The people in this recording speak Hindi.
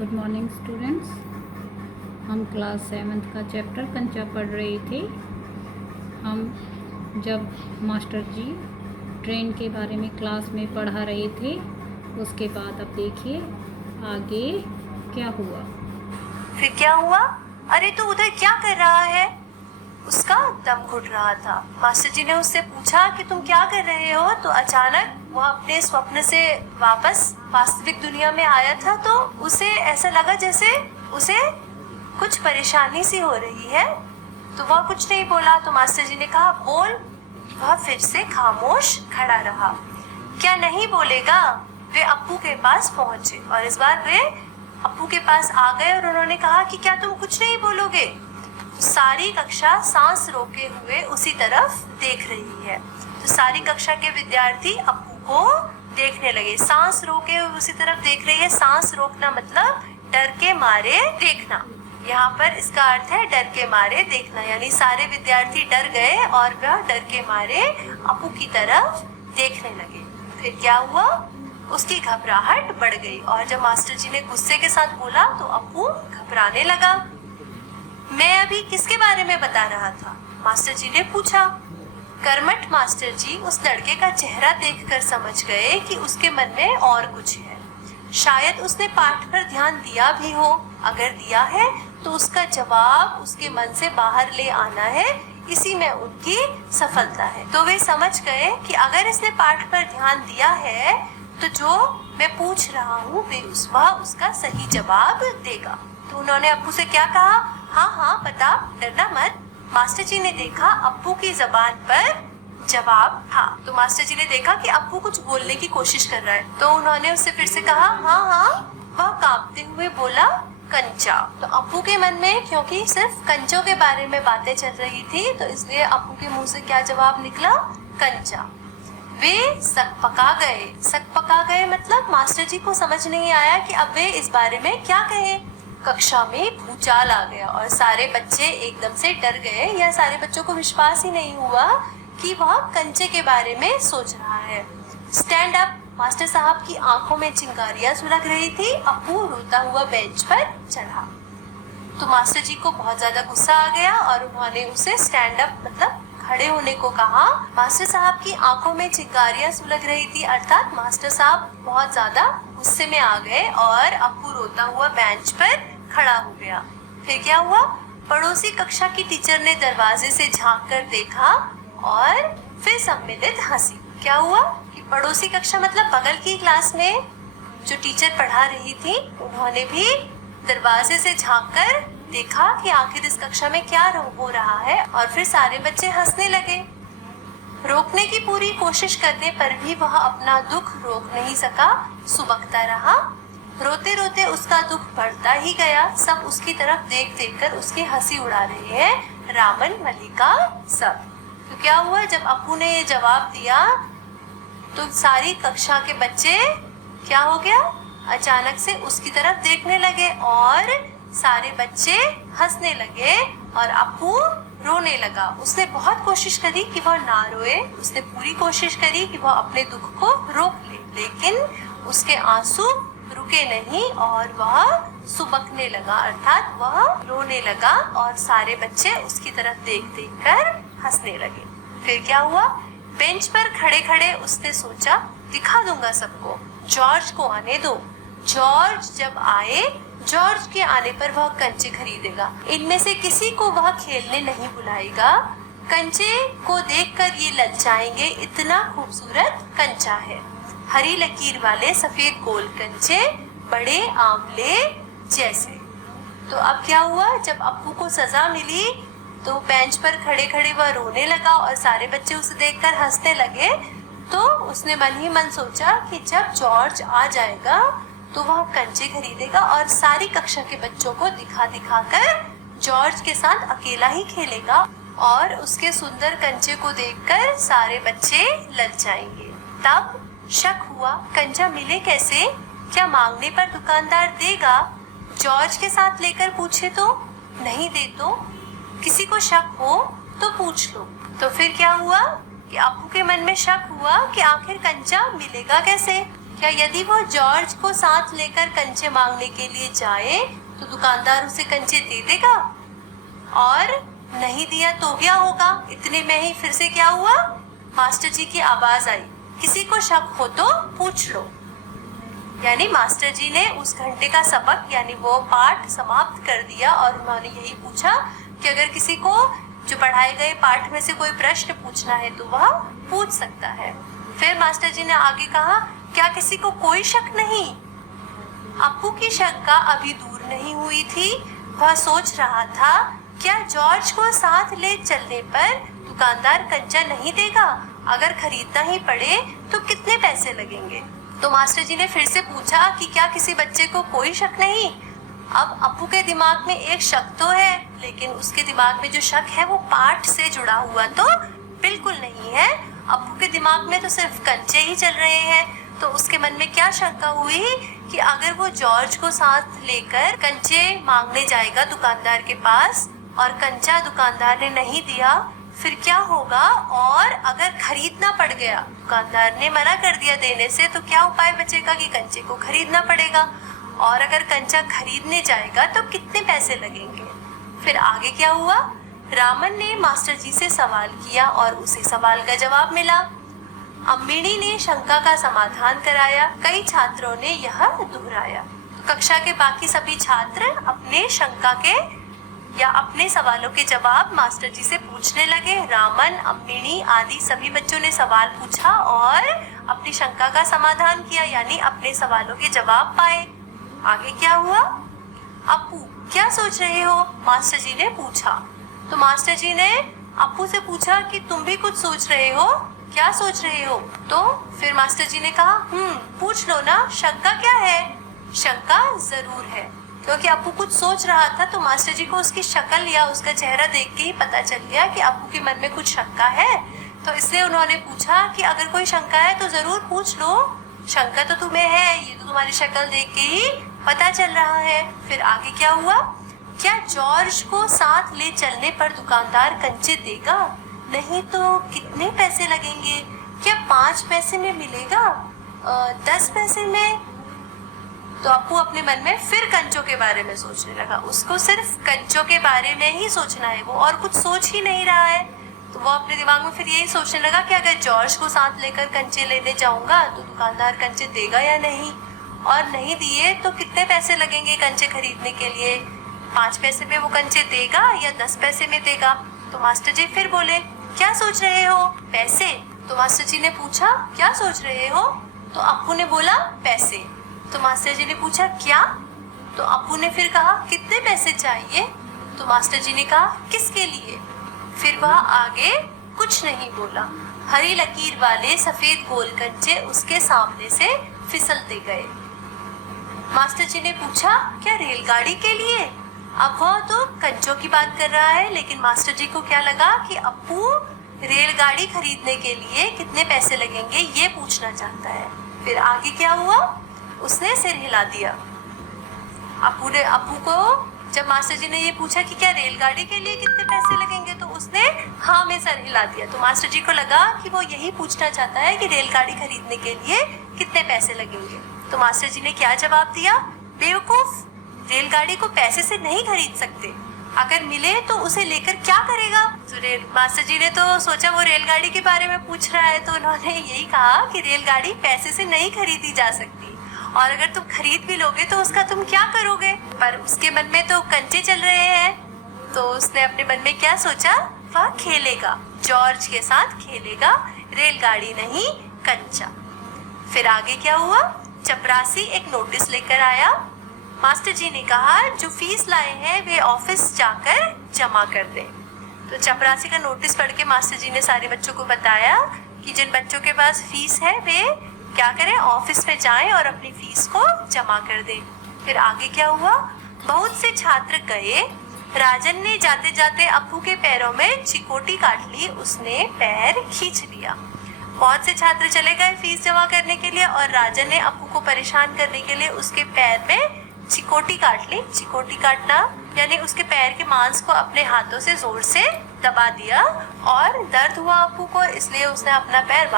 Good morning students. हम क्लास 7th का चैप्टर कंचा पढ़ रहे थे। हम जब मास्टर जी ट्रेन के बारे में क्लास में पढ़ा रहे थे, उसके बाद अब देखिए आगे क्या हुआ। फिर क्या हुआ? अरे तू उधर क्या कर रहा है? उसका दम घुट रहा था। मास्टर जी ने उससे पूछा कि तुम क्या कर रहे हो, तो अचानक वह अपने स्वप्न से वापस वास्तविक दुनिया में आया था। तो उसे ऐसा लगा जैसे उसे कुछ परेशानी सी हो रही है। तो वह कुछ नहीं बोला। तो मास्टर जी ने कहा बोल। वह फिर से खामोश खड़ा रहा। क्या नहीं बोलेगा? वे अप्पू के पास पहुंचे और इस बार वे अप्पू के पास आ गए और उन्होंने कहा कि क्या तुम कुछ नहीं बोलोगे? तो सारी कक्षा सांस रोके हुए उसी तरफ देख रही है। तो सारी कक्षा के विद्यार्थी अप्पू को देखने लगे। सांस रोके हुए उसी तरफ देख रही है। सांस रोकना मतलब डर के मारे देखना। यहाँ पर इसका अर्थ है डर के मारे देखना, यानी सारे विद्यार्थी डर गए और वह डर के मारे अप्पू की तरफ देखने लगे। फिर क्या हुआ? उसकी घबराहट बढ़ गई और जब मास्टर जी ने गुस्से के साथ बोला तो अप्पू घबराने लगा। मैं अभी किसके बारे में बता रहा था? मास्टर जी ने पूछा। कर्मठ मास्टर जी उस लड़के का चेहरा देखकर समझ गए कि उसके मन में और कुछ है। शायद उसने पाठ पर ध्यान दिया भी हो। अगर दिया है तो उसका जवाब उसके मन से बाहर ले आना है। इसी में उनकी सफलता है। तो वे समझ गए कि अगर इसने पाठ पर ध्यान दिया है तो जो मैं पूछ रहा हूँ वह उसका सही जवाब देगा। तो उन्होंने अप्पू से क्या कहा? हाँ बता, डरना मत। मास्टर जी ने देखा अप्पू की जबान पर जवाब था। तो मास्टर जी ने देखा कि अप्पू कुछ बोलने की कोशिश कर रहा है। तो उन्होंने उससे फिर से कहा हाँ। वह कांपते हुए बोला कंचा। तो अप्पू के मन में क्योंकि सिर्फ कंचों के बारे में बातें चल रही थी, तो इसलिए अप्पू के मुंह से क्या जवाब निकला? कंचा। वे सकपका गए मतलब मास्टर जी को समझ नहीं आया कि अब वे इस बारे में क्या कहें। कक्षा में भूचाल आ गया और सारे बच्चे एकदम से डर गए। या सारे बच्चों को विश्वास ही नहीं हुआ कि वह कंचे के बारे में सोच रहा है। Stand up. मास्टर साहब की आंखों में चिंगारियां सुलग रही थी। अप्पू रोता हुआ बेंच पर चढ़ा। तो मास्टर जी को बहुत ज्यादा गुस्सा आ गया और उन्होंने उसे स्टैंड अप मतलब खड़े होने को कहा। मास्टर साहब की आंखों में चिंगारियां सुलग रही थी, अर्थात मास्टर साहब बहुत ज्यादा गुस्से में आ गए और अप्पू रोता हुआ बेंच पर खड़ा हो गया। फिर क्या हुआ? पड़ोसी कक्षा की टीचर ने दरवाजे से झांक कर देखा और फिर सम्मिलित हंसी। क्या हुआ कि पड़ोसी कक्षा मतलब बगल की क्लास में जो टीचर पढ़ा रही थी, उन्होंने भी दरवाजे से झांक कर देखा कि आखिर इस कक्षा में क्या हो रहा है और फिर सारे बच्चे हंसने लगे। रोकने की पूरी कोशिश करने पर भी वह अपना दुख रोक नहीं सका, सुबकता रहा। रोते रोते उसका दुख बढ़ता ही गया। सब उसकी तरफ देख देख कर उसकी हंसी उड़ा रहे हैं, रामन, मल्लिका, सब। तो क्या हुआ? जब अप्पू ने ये जवाब दिया तो सारी कक्षा के बच्चे क्या हो गया? अचानक से उसकी तरफ देखने लगे और सारे बच्चे हंसने लगे और अप्पू रोने लगा। उसने बहुत कोशिश करी कि वह ना रोए। उसने पूरी कोशिश करी कि वह अपने दुख को रोक ले, लेकिन उसके आंसू रुके नहीं और वह सुबकने लगा, अर्थात वह रोने लगा और सारे बच्चे उसकी तरफ देख देख कर हंसने लगे। फिर क्या हुआ? बेंच पर खड़े खड़े उसने सोचा दिखा दूंगा सबको, जॉर्ज को आने दो। जॉर्ज जब आए, जॉर्ज के आने पर वह कंचे खरीदेगा। इनमें से किसी को वह खेलने नहीं बुलाएगा। कंचे को देखकर ये ललचाएंगे, इतना खूबसूरत कंचा है। हरी लकीर वाले सफेद गोल कंचे, बड़े आंवले जैसे। तो अब क्या हुआ? जब अप्पू को सजा मिली तो बेंच पर खड़े खड़े वह रोने लगा और सारे बच्चे उसे देखकर हंसने लगे। तो उसने मन ही मन सोचा कि जब जॉर्ज आ जाएगा तो वह कंचे खरीदेगा और सारी कक्षा के बच्चों को दिखा दिखा कर जॉर्ज के साथ अकेला ही खेलेगा और उसके सुंदर कंचे को देखकर सारे बच्चे ललचाएंगे। तब शक हुआ, कंचा मिले कैसे? क्या मांगने पर दुकानदार देगा? जॉर्ज के साथ लेकर पूछे तो नहीं दे तो? किसी को शक हो तो पूछ लो। तो फिर क्या हुआ कि अप्पू के मन में शक हुआ कि आखिर कंचा मिलेगा कैसे? क्या यदि वो जॉर्ज को साथ लेकर कंचे मांगने के लिए जाए तो दुकानदार उसे कंचे दे देगा, और नहीं दिया तो क्या होगा? इतने में ही फिर से क्या हुआ? मास्टर जी की आवाज आई, किसी को शक हो तो पूछ लो। यानी मास्टर जी ने उस घंटे का सबक यानी वो पाठ समाप्त कर दिया और उन्होंने यही पूछा कि अगर किसी को जो पढ़ाए गए पाठ में से कोई प्रश्न पूछना है तो वह पूछ सकता है। फिर मास्टर जी ने आगे कहा, क्या किसी को कोई शक नहीं? अप्पू की शंका अभी दूर नहीं हुई थी। वह सोच रहा था, क्या जॉर्ज को साथ ले चलने पर दुकानदार कंचा नहीं देगा? अगर खरीदना ही पड़े तो कितने पैसे लगेंगे? तो मास्टर जी ने फिर से पूछा कि क्या किसी बच्चे को कोई शक नहीं? अब अप्पू के दिमाग में एक शक तो है, लेकिन उसके दिमाग में जो शक है वो पाठ से जुड़ा हुआ तो बिल्कुल नहीं है। अप्पू के दिमाग में तो सिर्फ कंचे ही चल रहे हैं। तो उसके मन में क्या शंका हुई कि अगर वो जॉर्ज को साथ लेकर कंचे मांगने जाएगा दुकानदार के पास और कंचा दुकानदार ने नहीं दिया, फिर क्या होगा? और अगर खरीदना पड़ गया, दुकानदार ने मना कर दिया देने से, तो क्या उपाय बचेगा कि कंचे को खरीदना पड़ेगा, और अगर कंचा खरीदने जाएगा तो कितने पैसे लगेंगे? फिर आगे क्या हुआ? रामन ने मास्टर जी से सवाल किया और उसे सवाल का जवाब मिला। अम्मिणी ने शंका का समाधान कराया। कई छात्रों ने यह दोहराया। तो कक्षा के बाकी सभी छात्र अपने शंका के या अपने सवालों के जवाब मास्टर जी से पूछने लगे। रामन, अम्मिणी आदि सभी बच्चों ने सवाल पूछा और अपनी शंका का समाधान किया, यानी अपने सवालों के जवाब पाए। आगे क्या हुआ? अप्पू, क्या सोच रहे हो? मास्टर जी ने पूछा। तो मास्टर जी ने अप्पू से पूछा कि तुम भी कुछ सोच रहे हो? क्या सोच रहे हो? तो फिर मास्टर जी ने कहा, पूछ लो ना, शंका क्या है? शंका जरूर है। क्योंकि अप्पू कुछ सोच रहा था तो मास्टर जी को उसकी शक्ल या उसका चेहरा देख के ही पता चल गया कि अप्पू के मन में कुछ शंका है। तो इसलिए उन्होंने पूछा कि अगर कोई शंका है तो जरूर पूछ लो, शंका तो तुम्हें है, ये तो तुम्हारी शक्ल देख के ही पता चल रहा है। फिर आगे क्या हुआ? क्या जॉर्ज को साथ ले चलने पर दुकानदार कंचे देगा? नहीं तो कितने पैसे लगेंगे? क्या 5 पैसे में मिलेगा? 10 पैसे में? तो अप्पू अपने मन में फिर कंचों के बारे में सोचने लगा। उसको सिर्फ कंचों के बारे में ही सोचना है, वो और कुछ सोच ही नहीं रहा है। तो वो अपने दिमाग में फिर यही सोचने लगा कि अगर जॉर्ज को साथ लेकर कंचे लेने जाऊंगा तो दुकानदार कंचे देगा या नहीं, और नहीं दिए तो कितने पैसे लगेंगे कंचे खरीदने के लिए? 5 पैसे में वो कंचे देगा या 10 पैसे में देगा? तो मास्टर जी फिर बोले, क्या सोच रहे हो? पैसे? तो मास्टर जी ने पूछा, क्या सोच रहे हो? तो अप्पू ने बोला, पैसे। तो मास्टर जी ने पूछा, क्या? तो अप्पू ने फिर कहा, कितने पैसे चाहिए? तो मास्टर जी ने कहा, किसके लिए? फिर वह आगे कुछ नहीं बोला। हरी लकीर वाले सफेद गोल कंचे उसके सामने से फिसलते गए। मास्टर जी ने पूछा, क्या रेलगाड़ी के लिए? अब वह तो कंचों की बात कर रहा है, लेकिन मास्टर जी को क्या लगा कि अप्पू रेलगाड़ी खरीदने के लिए कितने पैसे लगेंगे ये पूछना चाहता है। फिर आगे क्या हुआ? उसने सिर हिला दिया। अप्पू को जब मास्टर जी ने ये पूछा कि क्या रेलगाड़ी के लिए कितने पैसे लगेंगे, तो उसने हाँ में सर हिला दिया। तो मास्टर जी को लगा कि वो यही पूछना चाहता है कि रेलगाड़ी खरीदने के लिए कितने पैसे लगेंगे। तो मास्टर जी ने क्या जवाब दिया? बेवकूफ, रेलगाड़ी को पैसे से नहीं खरीद सकते, अगर मिले तो उसे लेकर क्या करेगा? तो मास्टर जी ने तो सोचा वो रेलगाड़ी के बारे में पूछ रहा है, तो उन्होंने यही कहा कि रेलगाड़ी पैसे से नहीं खरीदी जा सकती, और अगर तुम खरीद भी लोगे तो उसका तुम क्या करोगे? पर उसके मन में तो कंचे चल रहे हैं, तो उसने अपने मन में क्या सोचा? वह खेलेगा, जॉर्ज के साथ खेलेगा, रेलगाड़ी नहीं कंचा। फिर आगे क्या हुआ? चपरासी एक नोटिस लेकर आया। मास्टर जी ने कहा, जो फीस लाए हैं वे ऑफिस जाकर जमा कर दें। तो चपरासी का नोटिस पढ़ के मास्टर जी ने सारे बच्चों को बताया कि जिन बच्चों के पास फीस है वे क्या करें, ऑफिस में जाएं और अपनी फीस को जमा कर दें। फिर आगे क्या हुआ? बहुत से छात्र गए। राजन ने जाते जाते अप्पू के पैरों में चिकोटी काट ली। उसने पैर खींच लिया। बहुत से छात्र चले गए फीस जमा करने के लिए, और राजन ने अप्पू को परेशान करने के लिए उसके पैर में चिकोटी काट ली। चिकोटी काटना यानी उसके पैर के मांस को अपने हाथों से जोर से दबा दिया, और दर्द हुआ अप्पू को, इसलिए उसने अपना पैर